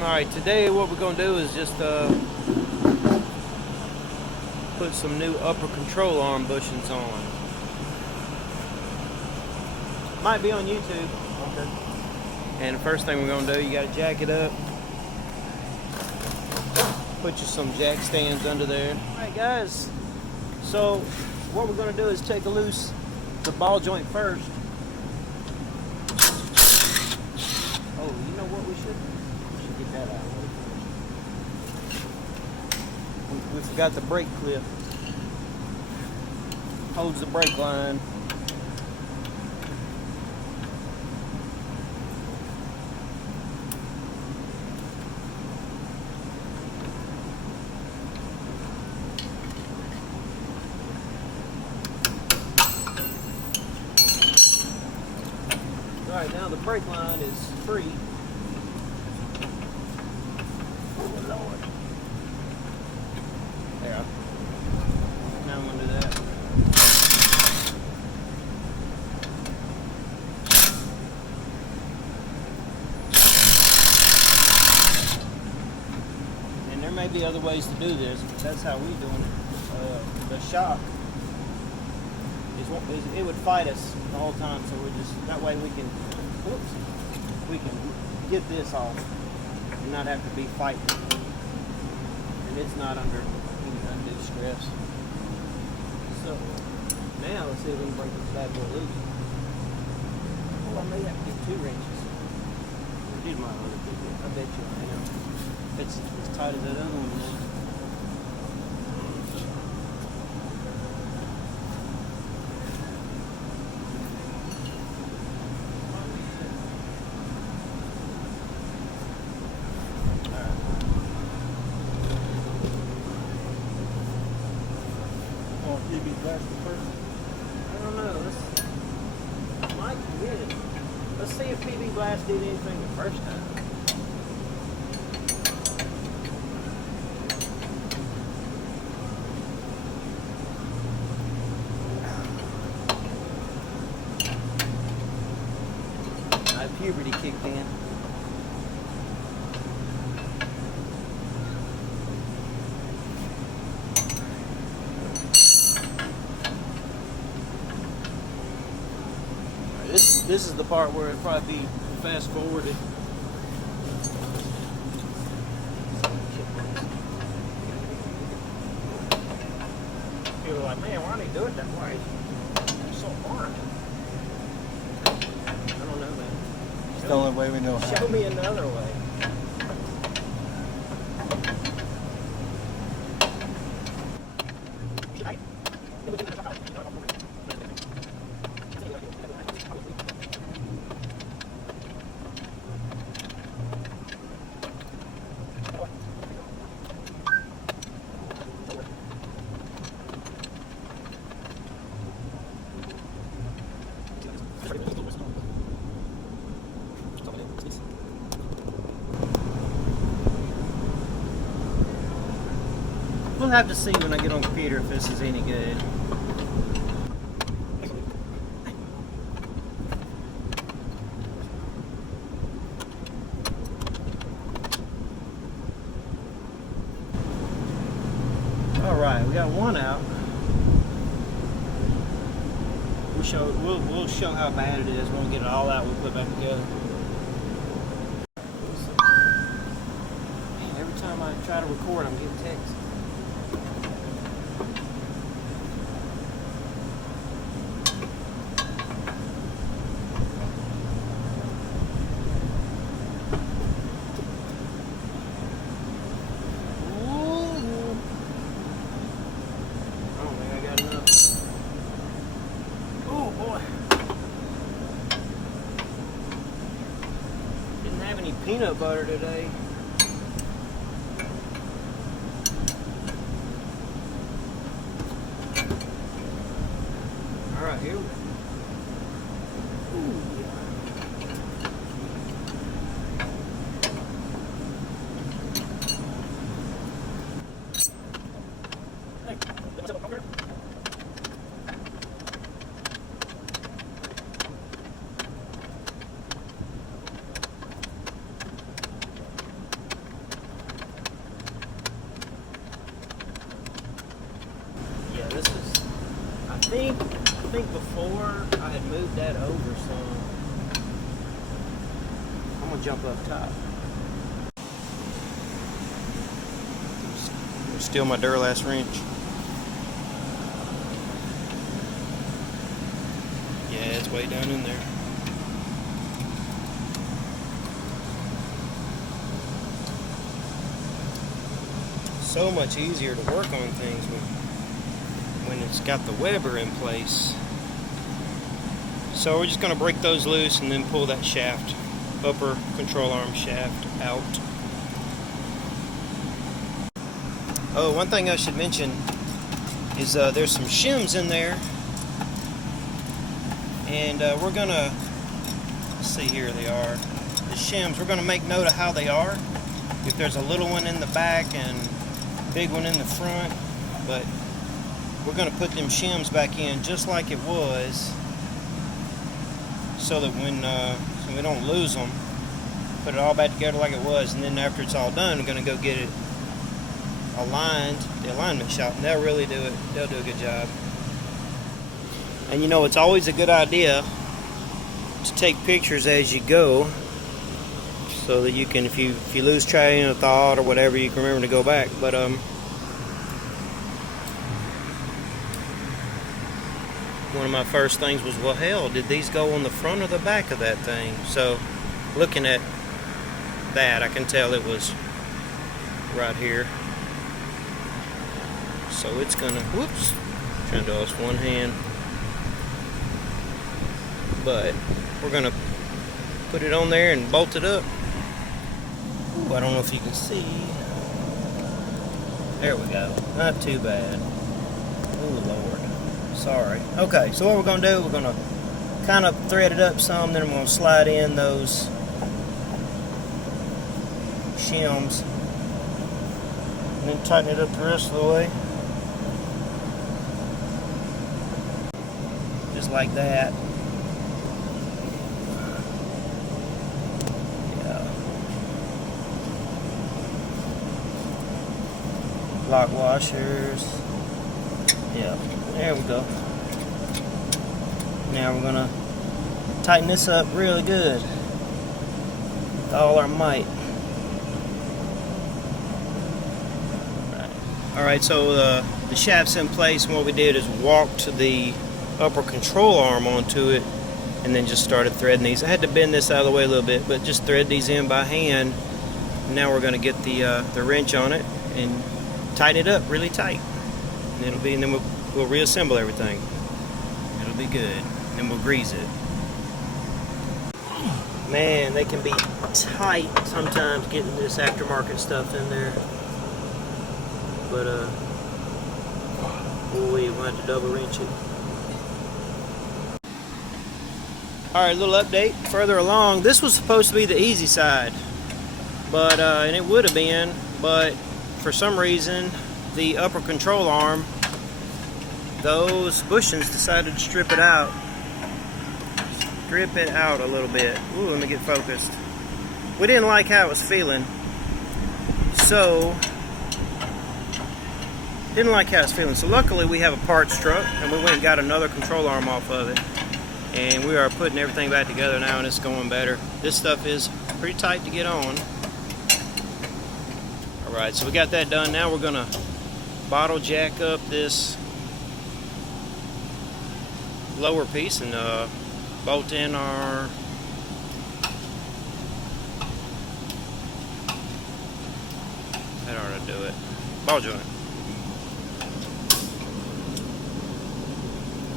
Alright, today what we're going to do is just put some new upper control arm bushings on. Might be on YouTube. Okay. And the first thing we're going to do, you got to jack it up. Put you some jack stands under there. Alright guys, so what we're going to do is take a loose the ball joint first. Oh, you know what we should get that out of the way. We forgot the brake clip. Holds the brake line. Alright, now the brake line is free. Oh Lord. There. Now I'm going to do that. And there may be other ways to do this, but that's how we're doing it. The shock it would fight us the whole time, so we're just that way we can get this off and not have to be fighting, and it's not under any undue stress. So now let's see if we can break this bad boy loose. Well, I may have to get 2 wrenches. Here's my other big. I bet you I am. It's as tight as that other one is. I don't know. Might get it. Let's see if PB Blast did anything the first time. Puberty kicked in. This is the part where it'd probably be fast forwarded. People are like, man, why do they do it that way? It's so hard. I don't know, man. It's the only way we know how. Show me another way. We'll have to see when I get on the computer if this is any good. Alright, we got one out. We'll show how bad it is when we get it all out. We'll put it back together. Man, every time I try to record, I'm getting texts. Peanut butter today. All right, here we go. I had moved that over some. I'm gonna jump up top. Steal my Duralast wrench. Yeah, it's way down in there. So much easier to work on things when it's got the Weber in place. So we're just going to break those loose and then pull that shaft, upper control arm shaft, out. Oh, one thing I should mention is there's some shims in there, and we're going to, let's see, here they are, the shims. We're going to make note of how they are, if there's a little one in the back and big one in the front, but we're going to put them shims back in just like it was, so that when so we don't lose them, put it all back together like it was, and then after it's all done, we're going to go get it aligned, the alignment shop, and they'll really do it. They'll do a good job. And you know, it's always a good idea to take pictures as you go, so that you can, if you lose train of thought or whatever, you can remember to go back. But one of my first things was, well, hell, did these go on the front or the back of that thing? So looking at that, I can tell it was right here. So it's gonna, whoops, trying to do this one hand, but we're gonna put it on there and bolt it up. Ooh, I don't know if you can see. There we go. Not too bad. Oh Lord, sorry. Okay, so what we're gonna do, we're gonna kind of thread it up some, then I'm gonna slide in those shims and then tighten it up the rest of the way. Just like that. Yeah. Lock washers. Yeah, there we go. Now we're gonna tighten this up really good with all our might. Alright, so the shaft's in place, and what we did is walked the upper control arm onto it and then just started threading these. I had to bend this out of the way a little bit, but just thread these in by hand. Now we're going to get the wrench on it and tighten it up really tight, and it'll be, and then we'll reassemble everything. It'll be good. Then we'll grease it. Man, they can be tight sometimes getting this aftermarket stuff in there, but we'll have to double wrench it. Alright, a little update further along. This was supposed to be the easy side, but and it would have been, but for some reason the upper control arm, those bushings decided to strip it out. Strip it out a little bit. Ooh, let me get focused. We didn't like how it was feeling, so luckily we have a parts truck, and we went and got another control arm off of it. And we are putting everything back together now, and it's going better. This stuff is pretty tight to get on. Alright, so we got that done. Now we're going to bottle jack up this lower piece and bolt in our that ought to do it. Ball joint.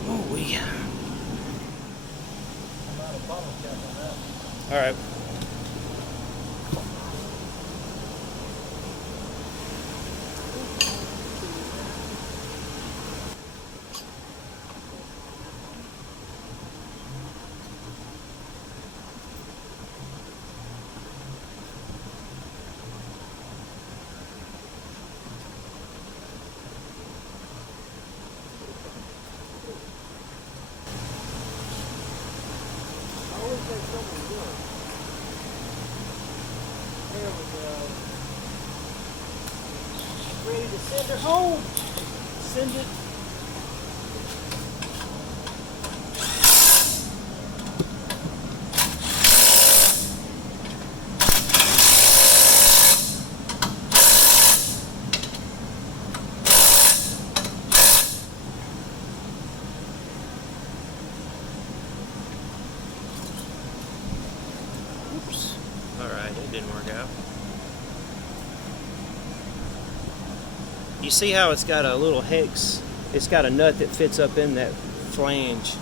Oh, we. All right. There we go. Ready to send her home. Send it. That didn't work out. You see how it's got a little hex? It's got a nut that fits up in that flange.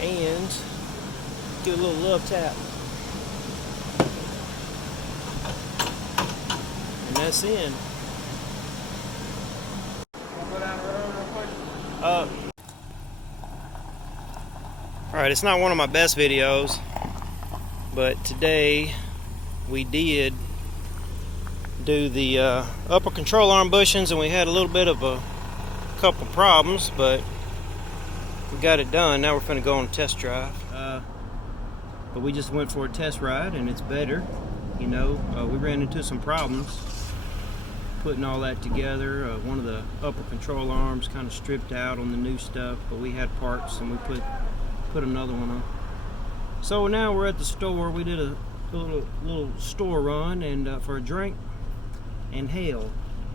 And do a little love tap. And that's in. Alright, it's not one of my best videos, but today we did do the upper control arm bushings, and we had a little bit of a couple problems, but we got it done. Now we're going to go on a test drive. But we just went for a test ride, and it's better. You know, we ran into some problems putting all that together. One of the upper control arms kind of stripped out on the new stuff, but we had parts, and we put another one on. So now we're at the store. We did a little store run and for a drink. And hell,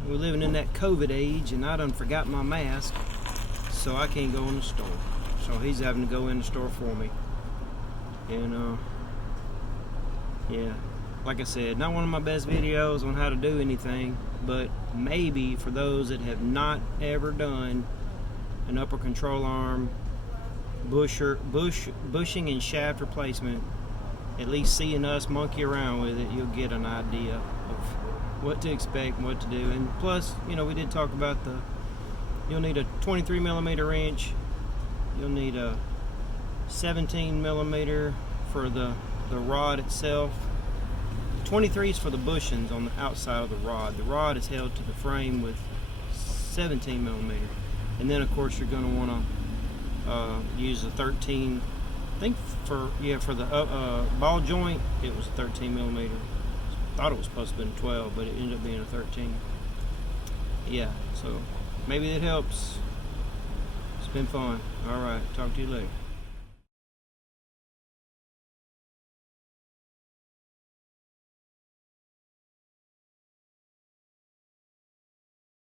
we're living in that COVID age, and I done forgot my mask, so I can't go in the store. So he's having to go in the store for me. And yeah, like I said, not one of my best videos on how to do anything, but maybe for those that have not ever done an upper control arm bushing and shaft replacement, at least seeing us monkey around with it, you'll get an idea of what to expect and what to do. And plus, you know, we did talk about you'll need a 23mm wrench, you'll need a 17mm for the rod itself. 23 is for the bushings on the outside of the rod. The rod is held to the frame with 17mm, and then of course you're going to want to use a 13. I think for the ball joint it was 13mm. Thought it was supposed to be 12, but it ended up being a 13. Yeah, so maybe it helps. It's been fun. All right, talk to you later.